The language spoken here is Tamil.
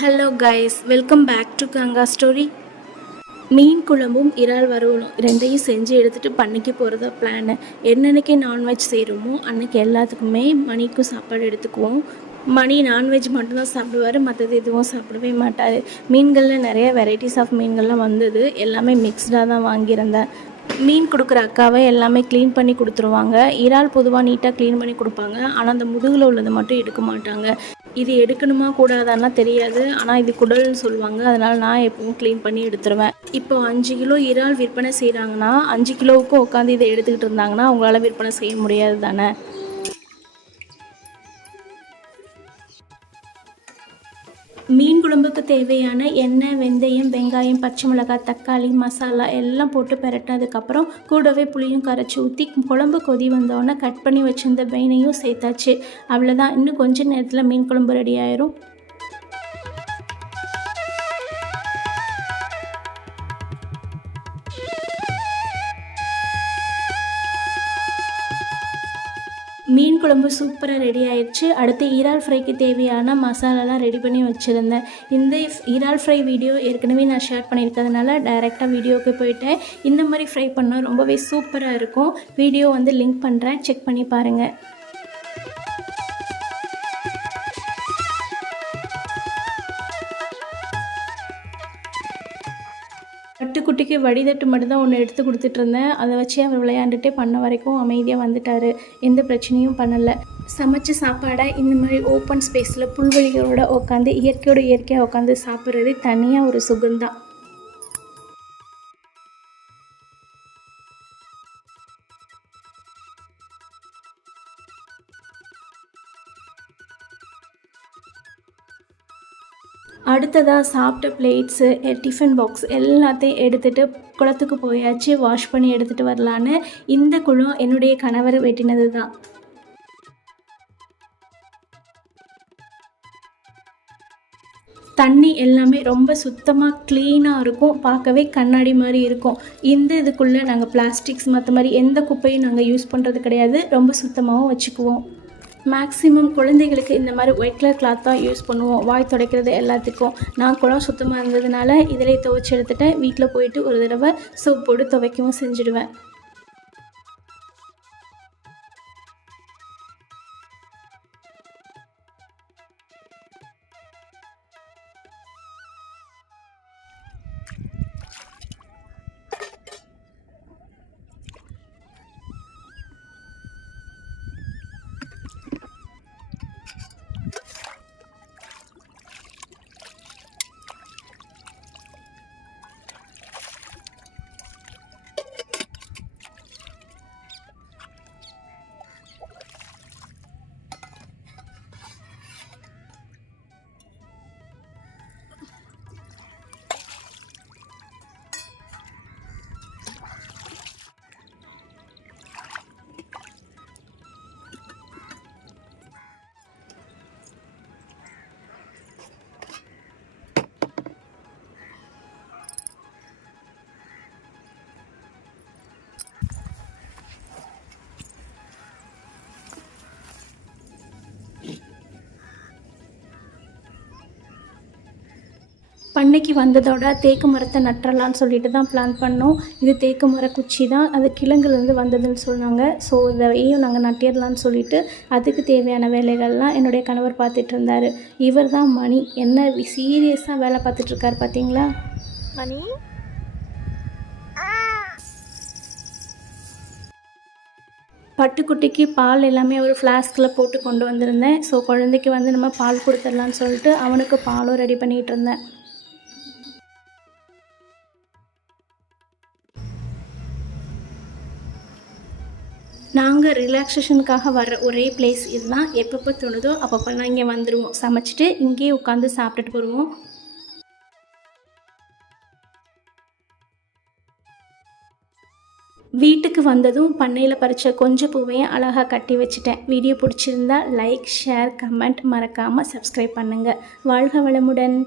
Hello guys, welcome back to Ganga story. மீன் குழம்பும் இறால் வறுவலும் ரெண்டையும் செஞ்சு எடுத்துகிட்டு பண்ணைக்கு போகிறதா பிளான். என்னன்னைக்கு நான்வெஜ் செய்கிறோமோ அன்றைக்கி எல்லாத்துக்குமே மணிக்கும் சாப்பாடு எடுத்துக்குவோம். மணி நான்வெஜ் மட்டும்தான் சாப்பிடுவார், மற்றது எதுவும் சாப்பிடவே மாட்டார். மீன்களில் நிறைய வெரைட்டிஸ் ஆஃப் மீன்கள்லாம் வந்தது, எல்லாமே மிக்ஸ்டாக தான் வாங்கியிருந்தேன். மீன் கொடுக்குற அக்காவை எல்லாமே க்ளீன் பண்ணி கொடுத்துருவாங்க. இறால் பொதுவாக நீட்டாக க்ளீன் பண்ணி கொடுப்பாங்க, ஆனால் அந்த முதுகில் உள்ளதை மட்டும் எடுக்க மாட்டாங்க. இது எடுக்கணுமா கூடாதான்லாம் தெரியாது, ஆனால் இது குடல்னு சொல்லுவாங்க, அதனால் நான் எப்பவும் க்ளீன் பண்ணி எடுத்துருவேன். இப்போ 5 கிலோ இறால் விற்பனை செய்கிறாங்கன்னா 5 கிலோவுக்கும் உட்காந்து இதை எடுத்துக்கிட்டு இருந்தாங்கன்னா அவங்களால விற்பனை செய்ய முடியாது தானே. மீன் குழம்புக்கு தேவையான எண்ணெய், வெந்தயம், வெங்காயம், பச்சை மிளகாய், தக்காளி, மசாலா எல்லாம் போட்டு பெரட்டினதுக்கப்புறம் கூடவே புளியும் கரைச்சி ஊற்றி குழம்பு கொதி வந்தோடனே கட் பண்ணி வச்சிருந்த மீனையும் சேர்த்தாச்சு. அவ்வளோதான், இன்னும் கொஞ்சம் நேரத்தில் மீன் குழம்பு ரெடி ஆயிரும். மீன் குழம்பு சூப்பராக ரெடி ஆயிடுச்சு. அடுத்து இறால் ஃப்ரைக்கு தேவையான மசாலாலாம் ரெடி பண்ணி வச்சுருந்தேன். இந்த இறால் ஃப்ரை வீடியோ ஏற்கனவே நான் ஷேர் பண்ணியிருக்கிறதுனால டைரெக்டாக வீடியோவுக்கு போயிட்டேன். இந்த மாதிரி ஃப்ரை பண்ணால் ரொம்பவே சூப்பராக இருக்கும். வீடியோ லிங்க் பண்ணுறேன், செக் பண்ணி பாருங்கள். பட்டுக்குட்டிக்கு வடிதட்டு மட்டும்தான் ஒன்று எடுத்து கொடுத்துட்ருந்தேன். அதை வச்சு அவர் விளையாண்டுட்டே பண்ண வரைக்கும் அமைதியாக வந்துட்டார், எந்த பிரச்சனையும் பண்ணலை. சமைச்ச சாப்பாடை இந்த மாதிரி ஓப்பன் ஸ்பேஸில் புல்வெளிகளோடு உட்காந்து இயற்கையோடு இயற்கையாக உட்காந்து சாப்பிட்றது தனியாக ஒரு சுகம்தான். அடுத்ததாக சாப்பிட்ட பிளேட்ஸு, டிஃபன் பாக்ஸ் எல்லாத்தையும் எடுத்துகிட்டு குளத்துக்கு போயாச்சு. வாஷ் பண்ணி எடுத்துகிட்டு வரலான்னு. இந்த குளம் என்னுடைய கணவர் வெட்டினது தான். தண்ணி எல்லாமே ரொம்ப சுத்தமாக க்ளீனாக இருக்கும், பார்க்கவே கண்ணாடி மாதிரி இருக்கும். இதுக்குள்ளே நாங்கள் பிளாஸ்டிக்ஸ் மற்ற மாதிரி எந்த குப்பையும் நாங்கள் யூஸ் பண்ணுறது கிடையாது, ரொம்ப சுத்தமாகவும் வச்சுக்குவோம். மேக்ஸிமம் குழந்தைகளுக்கு இந்த மாதிரி ஒயிட் கலர் கிளாத் தான் யூஸ் பண்ணுவோம், வாய் துடைக்கிறது எல்லாத்துக்கும். நான் குளம் சுத்தமாக இருந்ததுனால இதிலே துவைச்சி எடுத்துட்டேன். வீட்டில் போயிட்டு ஒரு தடவை சோப் போட்டு துவைக்கவும் செஞ்சுடுவேன். பண்ணைக்கு வந்ததோட தேக்கு மரத்தை நட்டுறலான்னு சொல்லிட்டு தான் பிளான் பண்ணோம். இது தேக்கு மர குச்சி தான், அது கிழங்குலேருந்து வந்ததுன்னு சொன்னாங்க. ஸோ இதையும் நாங்கள் நட்டிடலான்னு சொல்லிட்டு அதுக்கு தேவையான வேலைகள்லாம் என்னுடைய கணவர் பார்த்துட்டு இருந்தார். இவர் தான் மணி, என்ன சீரியஸாக வேலை பார்த்துட்ருக்காரு பார்த்தீங்களா. மணி பட்டுக்குட்டிக்கு பால் எல்லாமே ஒரு ஃப்ளாஸ்கில் போட்டு கொண்டு வந்திருந்தேன். ஸோ குழந்தைக்கு நம்ம பால் கொடுத்துடலான்னு சொல்லிட்டு அவனுக்கு பாலும் ரெடி பண்ணிகிட்டு இருந்தேன். நாங்கள் ரிலாக்ஸேஷனுக்காக வர்ற ஒரே பிளேஸ் இதுதான். எப்பப்போ தோணுதோ அப்பப்போலாம் இங்கே வந்துடுவோம், சமைச்சிட்டு இங்கேயே உட்காந்து சாப்பிட்டுட்டு போடுவோம். வீட்டுக்கு வந்ததும் பண்ணையில் பறித்த கொஞ்சம் பூவையும் அழகாக கட்டி வச்சுட்டேன். வீடியோ பிடிச்சிருந்தா லைக், ஷேர், கமெண்ட் மறக்காமல் சப்ஸ்கிரைப் பண்ணுங்கள். வாழ்க வளமுடன்.